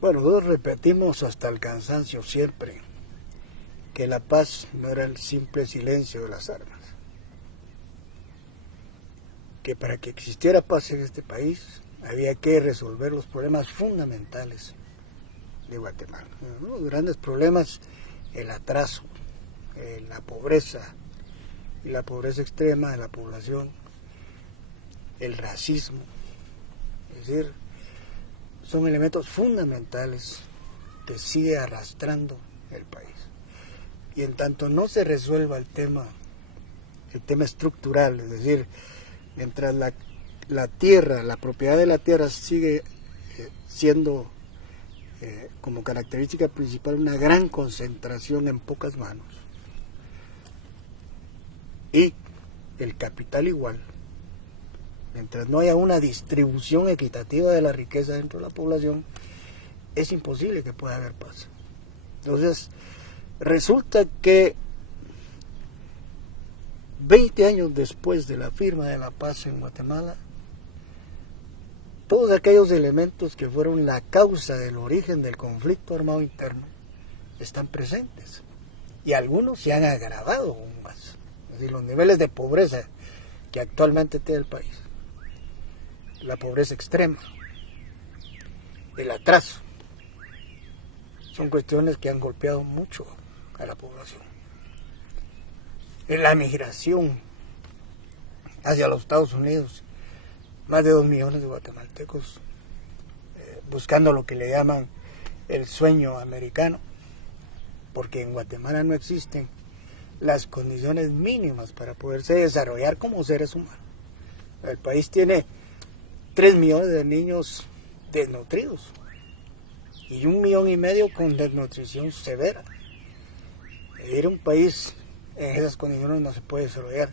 Bueno, nosotros repetimos hasta el cansancio siempre que la paz no era el simple silencio de las armas, que para que existiera paz en este país había que resolver los problemas fundamentales de Guatemala. Los grandes problemas, el atraso, la pobreza y la pobreza extrema de la población, el racismo, es decir, son elementos fundamentales que sigue arrastrando el país. Y en tanto no se resuelva el tema estructural, es decir, mientras la tierra, la propiedad de la tierra sigue siendo como característica principal una gran concentración en pocas manos, y el capital igual, mientras no haya una distribución equitativa de la riqueza dentro de la población, es imposible que pueda haber paz. Entonces, resulta que 20 años después de la firma de la paz en Guatemala, todos aquellos elementos que fueron la causa del origen del conflicto armado interno están presentes, y algunos se han agravado aún más. Es decir, los niveles de pobreza que actualmente tiene el país, la pobreza extrema, el atraso, son cuestiones que han golpeado mucho a la población. La migración hacia los Estados Unidos, más de 2 millones de guatemaltecos buscando lo que le llaman el sueño americano, porque en Guatemala no existen las condiciones mínimas para poderse desarrollar como seres humanos. El país tiene 3 millones de niños desnutridos y 1,5 millones con desnutrición severa. Vivir un país en esas condiciones no se puede desarrollar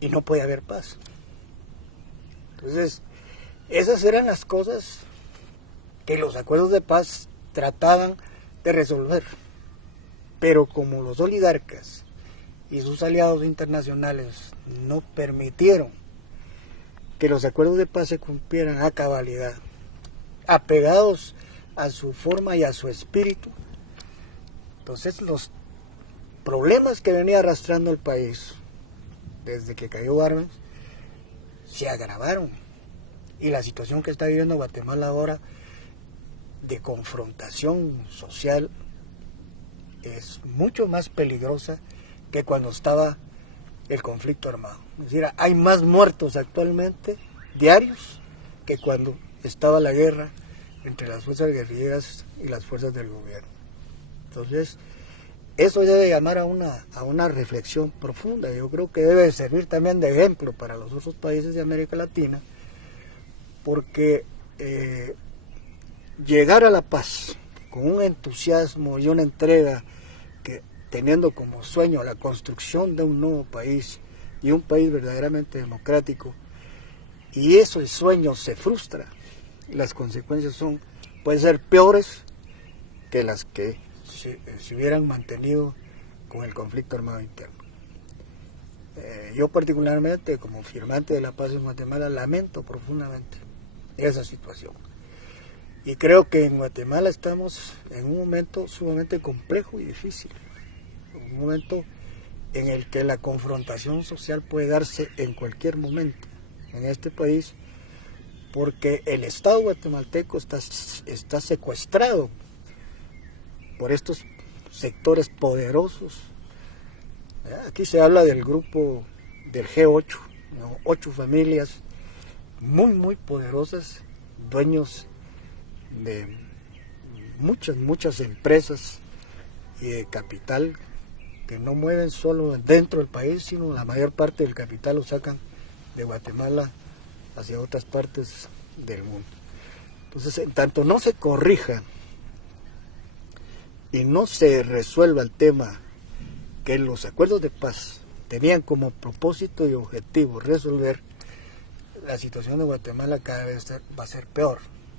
y no puede haber paz. Entonces, esas eran las cosas que los acuerdos de paz trataban de resolver. Pero como los oligarcas y sus aliados internacionales no permitieron que los acuerdos de paz se cumplieran a cabalidad, apegados a su forma y a su espíritu, entonces los problemas que venía arrastrando el país desde que cayó Arbenz se agravaron, y la situación que está viviendo Guatemala ahora de confrontación social es mucho más peligrosa que cuando estaba el conflicto armado. Es decir, hay más muertos actualmente diarios que cuando estaba la guerra entre las fuerzas guerrilleras y las fuerzas del gobierno. Entonces, eso debe llamar a una reflexión profunda. Yo creo que debe servir también de ejemplo para los otros países de América Latina, porque llegar a la paz con un entusiasmo y una entrega, que teniendo como sueño la construcción de un nuevo país y un país verdaderamente democrático, y ese sueño se frustra, las consecuencias pueden ser peores que las que se hubieran mantenido con el conflicto armado interno. Yo particularmente, como firmante de la paz en Guatemala, lamento profundamente esa situación. Y creo que en Guatemala estamos en un momento sumamente complejo y difícil. Un momento en el que la confrontación social puede darse en cualquier momento en este país, porque el Estado guatemalteco está secuestrado por estos sectores poderosos. Aquí se habla del grupo del G8, 8 familias muy poderosas, dueños de muchas empresas y de capital que no mueven solo dentro del país, sino la mayor parte del capital lo sacan de Guatemala hacia otras partes del mundo. Entonces, en tanto no se corrija y no se resuelva el tema que los acuerdos de paz tenían como propósito y objetivo resolver, la situación de Guatemala cada vez va a ser peor.